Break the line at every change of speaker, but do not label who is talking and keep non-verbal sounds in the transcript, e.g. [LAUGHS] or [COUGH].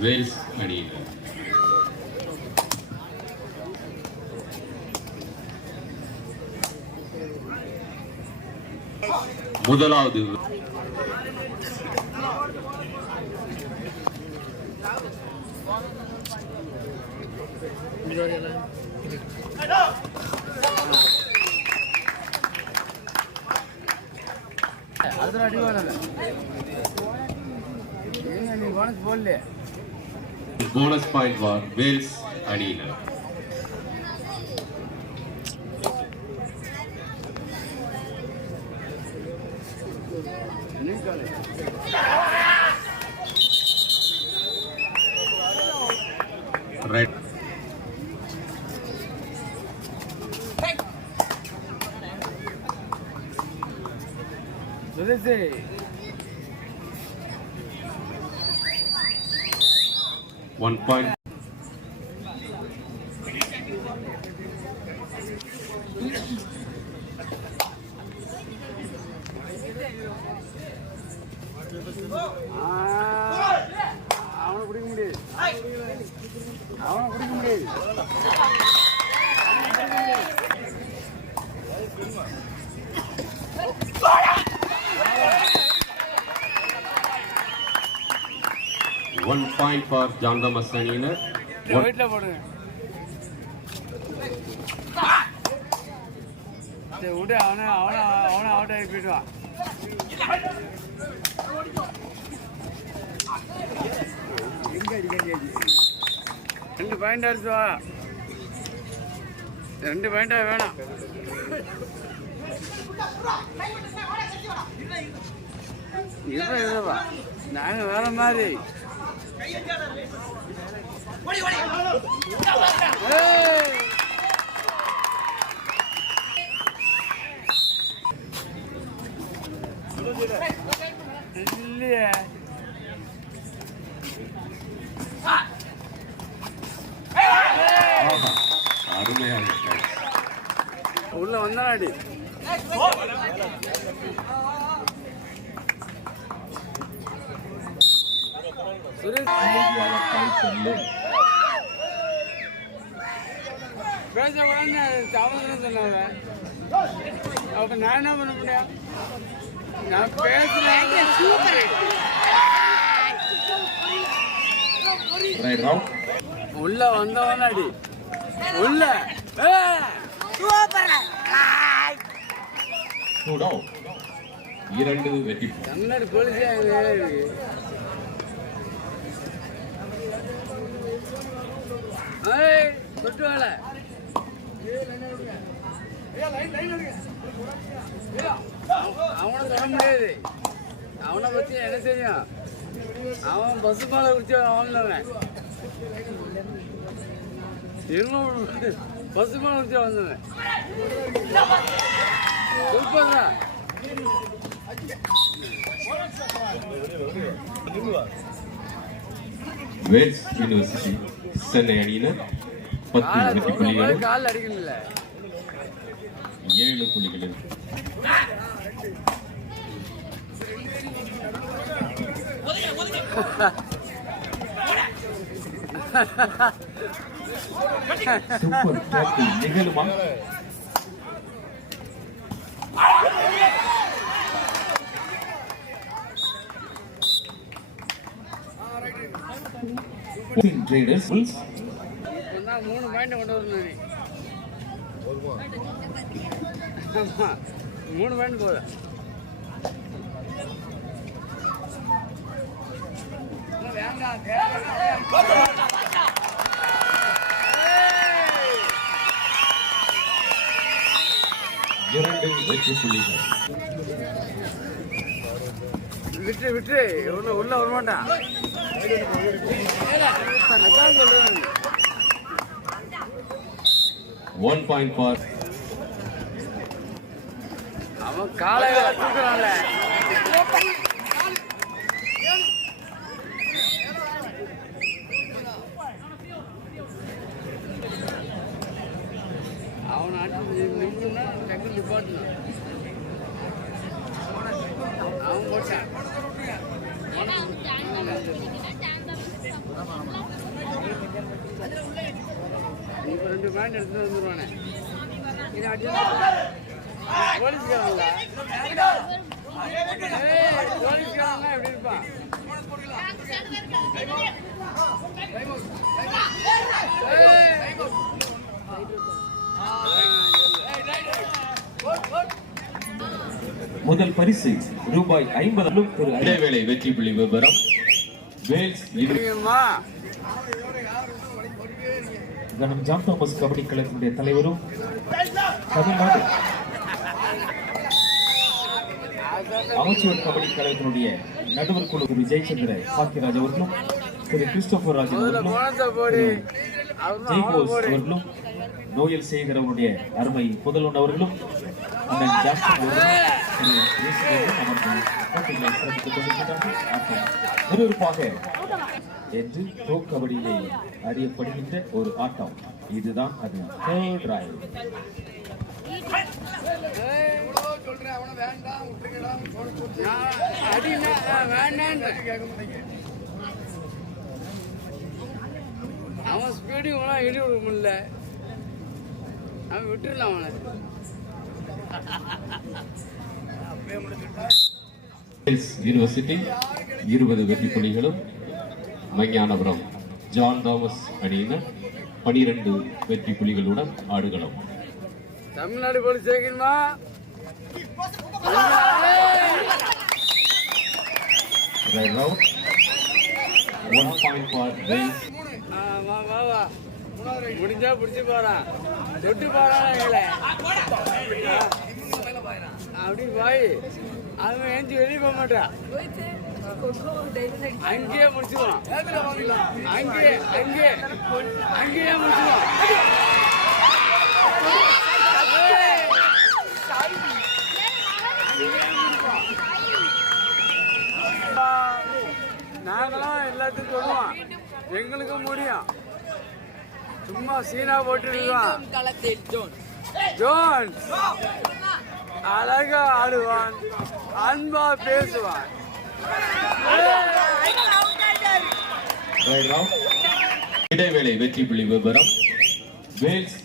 Wales அணியினர் முதலாவது
Thank you. அதுல அடி போனஸ் போடல
போனஸ் பாயிண்ட் வார் வேல்ஸ் அணியினர்.
right. One point.
One point for ஜான்தமஸ் அணியினர் ஒன்
வீட்டில் போடுங்க சரி விடு அவனை அவனை அவனை அவுட் ஆகி போயிடுவான். பாயிண்ட் அடிச்சு வா. ரெண்டு பாயிண்டா வேணாம். இருப்பா இருப்பா நாங்க வேற மாதிரி. இல்லையா
இல்லையே. அருமையான catch.
உள்ள வந்தாடி பேச உடனே தாமதம் சொன்னாங்க அப்ப நான் என்ன பண்ண முடியும் நான் பேசுறேன் சூப்பர் உள்ள வந்தவனாடி உள்ள.
இரண்டு வெற்றி.
தமிழ்நாடு போலீஸே அவனை சொல்ல முடியாது. அவனை பத்தி என்ன தெரியும் அவன் பஸ் மேல குடிச்சு அவன்லவன் இருநூறு மேல குடிச்சு வந்தவன் சூப்பர்ரா.
வேல்ஸ் யூனிவர்சிட்டி சென்னை அணியினர் பத்து
அடிக்கணும்ல.
ஏழு புள்ளிகளும் [LAUGHS] சூப்பர் கேப்டன் நிகழுமா ட்ரேடர்ஸ்
சொன்னா மூணு பாயிண்ட் கொண்டு வரணும் மூணு பாயிண்ட் போதும் வேண்டாம்,
வெற்றி புள்ளிகள்
விட்டு விட்டு. உள்ள உள்ள வரமாட்டான்
ஒன் பாயிண்ட் ஃபார்
அவன் காலை தூக்குறான்ல இப்போ ரெண்டு பேண்ட் எடுத்துட்டு வந்துருவானே இது அடி போலீஸ்காரங்களா ஏய், போலீஸ்காரன்லாம் எப்படி இருப்பான்
முதல் பரிசு ரூபாய் ஐம்பது இடைவேளை வெற்றி புள்ளி விவரம் வேல்ஸ் கனம் ஜான் தாமஸ் கபடி கழகத்தினுடைய தலைவரும் தமிழ்நாடு அமைச்சர் கபடி கழகத்தினுடைய நடுவர் குழு திரு ஜெயச்சந்திர பாக்கியராஜ் அவர்களும் திரு கிறிஸ்டோபர் ராஜ் அவர்களும்
போடு.
அவர்களும் நோயல் சேகர் அருமை புதல்வன் அவர்களும் அண்ணன் ஜாக்சன் விறுவிறுப்பாக என்று ப்ரோ கபடியிலே அறியப்படுகின்ற ஒரு ஆட்டம். இதுதான் அது. தேர்ட் ராயல்
அவன் ஸ்பீடு இடி விட முடியல. அவன் விட்டுடலாம் அவனை.
யூனிவர்சிட்டி இருபது வெற்றி புள்ளிகளும் மைஞானபுரம் ஜான் தாமஸ் அணியினர் பனிரெண்டு வெற்றி புள்ளிகளுடன் ஆடுகளம்.
தமிழ்நாடு போலீஸ் சேர்க்கணுமா முடிஞ்சா பிடிச்சி போறான். தொட்டு போறான் அப்படி போய் அவன் ஏஞ்சி வெளியே போக மாட்டான் அங்கேயே முடிச்சுக்கலாம் அங்கேயே அங்கேயே அங்கேயே முடிச்சுக்கலாம் நாங்களாம் எல்லாத்தையும் சொல்லுவோம் எங்களுக்கும் முடியும். சும்மா சீனா போட்டுருவான்
களத்தில் ஜோன்.
ஜோன் அழகா ஆடுவான் அன்பா பேசுவான்.
இடைவேளை வெற்றி புள்ளி விவரம் வேல்ஸ்